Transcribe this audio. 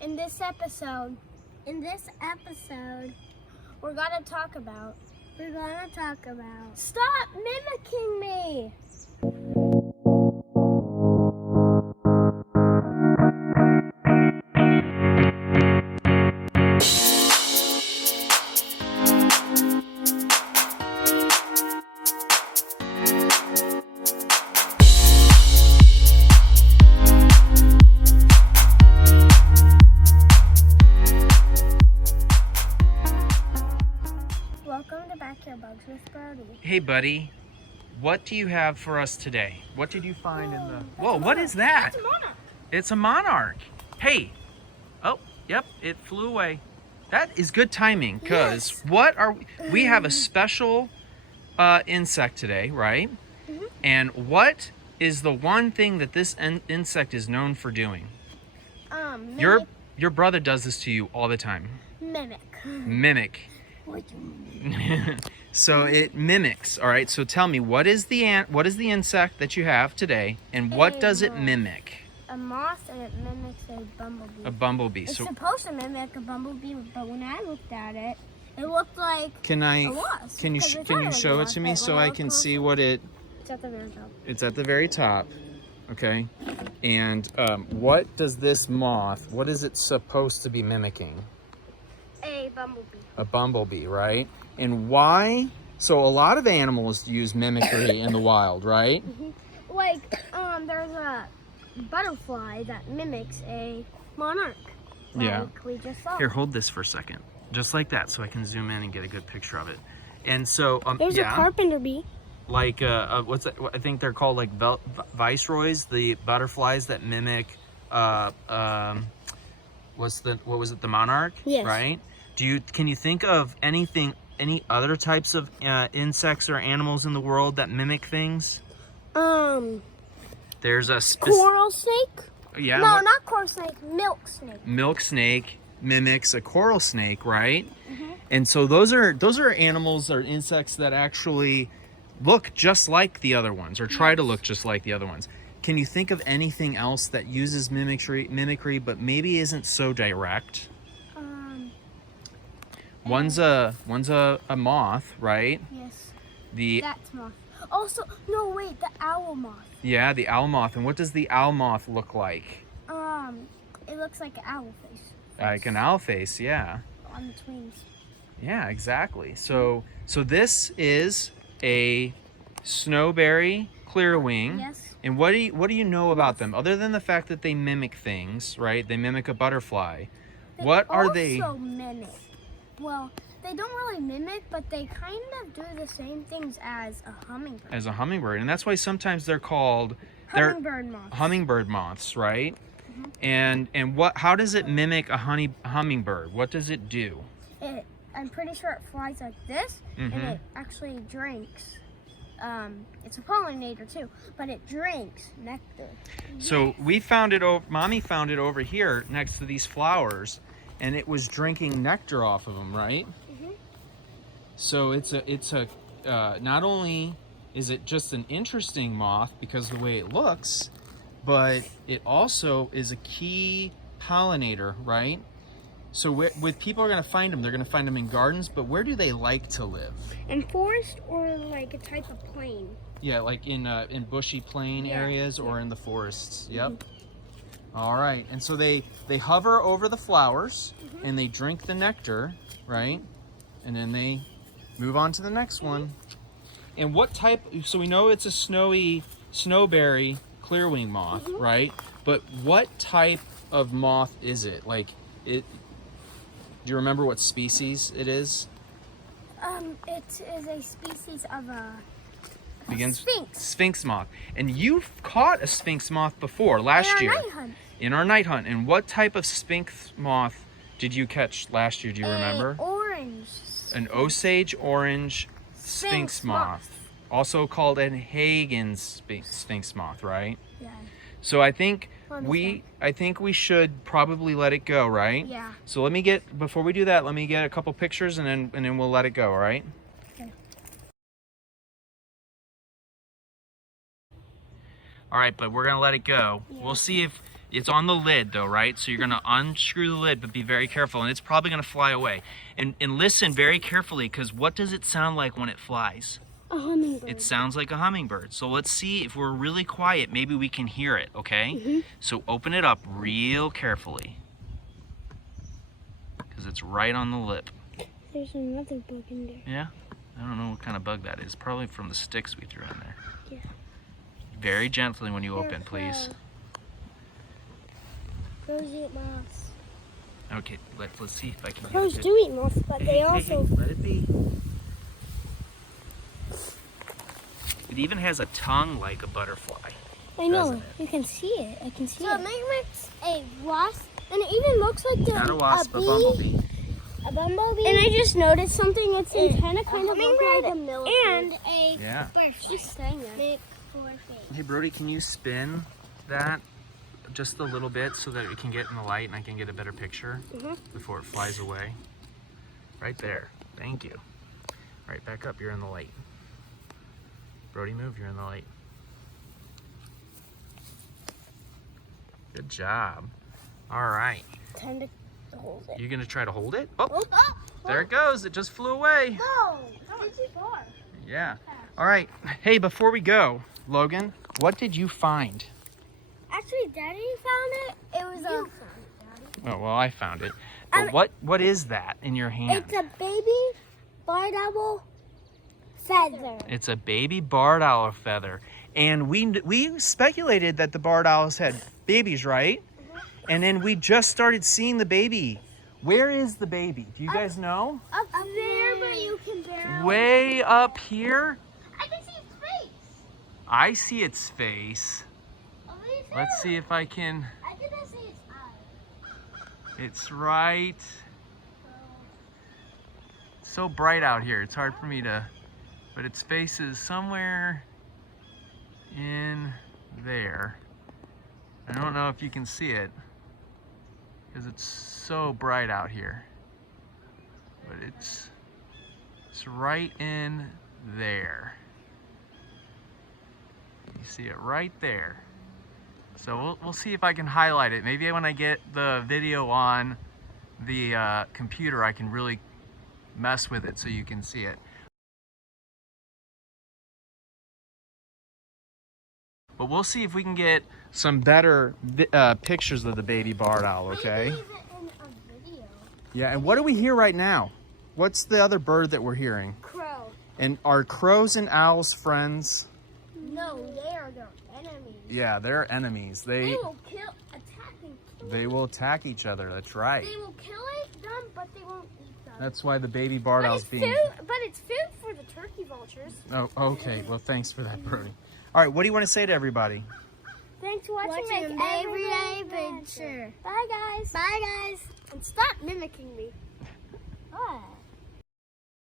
In this episode, we're gonna talk about. Stop mimicking me! Welcome to Backyard Bugs with Brody. Hey buddy, what do you have for us today? What did you find in the... Whoa, what is that? It's a monarch. It's a monarch. Hey, oh, yep, it flew away. That is good timing, because we have a special insect today, right? Mm-hmm. And what is the one thing that this insect is known for doing? Your brother does this to you all the time. Mimic. What do you mean? So it mimics. All right. So tell me, what is the insect that you have today, and what does it mimic? A moth, and it mimics a bumblebee. A bumblebee. It's So supposed to mimic a bumblebee, but when I looked at it, it looked like can a wasp. you show it to me so I can see what it? It's at the very top. It's at the very top. Okay. And what does this moth? What is it supposed to be mimicking? A bumblebee. A bumblebee, right? And why? So a lot of animals use mimicry in the wild, right? Like, there's a butterfly that mimics a monarch. Yeah. Like we just saw. Here, hold this for a second. Just like that, so I can zoom in and get a good picture of it. And so, There's a carpenter bee. like what's that? I think they're called like viceroys, the butterflies that mimic. What was it? The monarch. Yes. Right. Can you think of any other types of insects or animals in the world that mimic things? There's a Coral snake. Yeah. No, not coral snake. Milk snake. Milk snake mimics a coral snake, right? Mm-hmm. And so those are animals or insects that actually look just like the other ones, or try to look just like the other ones. Can you think of anything else that uses mimicry but maybe isn't so direct? One's a moth, right? Yes. The That's moth. Also, no, wait, the owl moth. Yeah, the owl moth. And what does the owl moth look like? It looks like an owl face. Like an owl face, yeah. On its wings. Yeah, exactly. So this is a Snowberry Clearwing. Yes. And what do you know about them other than the fact that they mimic things, right? They mimic a butterfly. What are they? Also mimic. Well, they don't really mimic, but they kind of do the same things as a hummingbird. As a hummingbird, and that's why sometimes they're called Hummingbird moths. Hummingbird moths, right? Mm-hmm. And how does it mimic a hummingbird? What does it do? I'm pretty sure it flies like this, and it actually drinks. It's a pollinator too, but it drinks nectar. So we found it. Mommy found it over here next to these flowers, and it was drinking nectar off of them, right? Mm-hmm. So it's a not only is it just an interesting moth because of the way it looks, but it also is a key pollinator, right? So with people are going to find them, they're going to find them in gardens, but where do they like to live? In forest or like a type of plain? Yeah, like in bushy plain areas or in the forests. Yep. All right. And so they hover over the flowers and they drink the nectar, right? And then they move on to the next one. And what type? So we know it's a Snowberry Clearwing moth, right? But what type of moth is it? Like it. Do you remember what species it is? It is a species of a Sphinx. Sphinx moth. And you've caught a Sphinx moth before last year. In our night hunt. And what type of Sphinx moth did you catch last year? Do you remember? Orange. An Osage orange Sphinx moth. Also called an Hagen's Sphinx moth, right? Yeah. So I think we should probably let it go, right? Yeah. So before we do that, let me get a couple pictures and then we'll let it go, all right? Okay. All right, but we're gonna let it go. Yeah. We'll see It's on the lid though, right? So you're gonna unscrew the lid, but be very careful, and it's probably gonna fly away. And listen very carefully, because what does it sound like when it flies? A hummingbird. It sounds like a hummingbird. So let's see if we're really quiet, maybe we can hear it, okay? So open it up real carefully, because it's right on the lip. There's another bug in there. Yeah? I don't know what kind of bug that is. Probably from the sticks we threw in there. Yeah. Very gently when you open, please. Crows eat moths. Okay, let's see if I can Crows get it. do eat moths, but they also... Hey, let it be. It even has a tongue like a butterfly. I know. Doesn't it? You can see it. I can see it. So it mimics a wasp, and it even looks like Not a wasp, a a bee. bumblebee. A bumblebee. And I just noticed something. Its antenna kind of looks hummingbird like a millipede. and a Yeah. Just saying that. big four face. Hey, Brody, can you spin that just a little bit so that it can get in the light and I can get a better picture before it flies away? Right there. Thank you. All right, back up. You're in the light. Brody, move. You're in the light. Good job. All right. Tend to hold it. You're going to try to hold it? Oh, there it goes. It just flew away. No, it's too far. Yeah. All right. Hey, before we go, Logan, what did you find? Actually, Daddy found it. It was a. Oh, well, I found it. But what is that in your hand? It's a baby barred owl feather. It's a baby barred owl feather. And we speculated that the barred owls had babies, right? And then we just started seeing the baby. Where is the baby? Do you guys know? Up there, but you can barely. Way up here? I can see its face. I see its face. Over here, Let's see if I can. I didn't see its eye. It's right. It's so bright out here. It's hard for me to. But its face is somewhere in there. I don't know if you can see it because it's so bright out here. But it's right in there. You see it right there. So we'll see if I can highlight it. Maybe when I get the video on the computer, I can really mess with it so you can see it. But we'll see if we can get some better pictures of the baby barred owl, okay? I believe it in a video. Yeah, and what do we hear right now? What's the other bird that we're hearing? Crow. And are crows and owls friends? No, they are their enemies. Yeah, they're enemies. They will attack and kill. They will attack each other, that's right. They will kill them, but they won't eat them. That's why the baby barred owl's being... But it's food for the turkey vultures. Oh, okay. Well, thanks for that, Brody. All right, what do you want to say to everybody? Thanks for watching my everyday adventure. Bye, guys. Bye, guys. And stop mimicking me. Bye.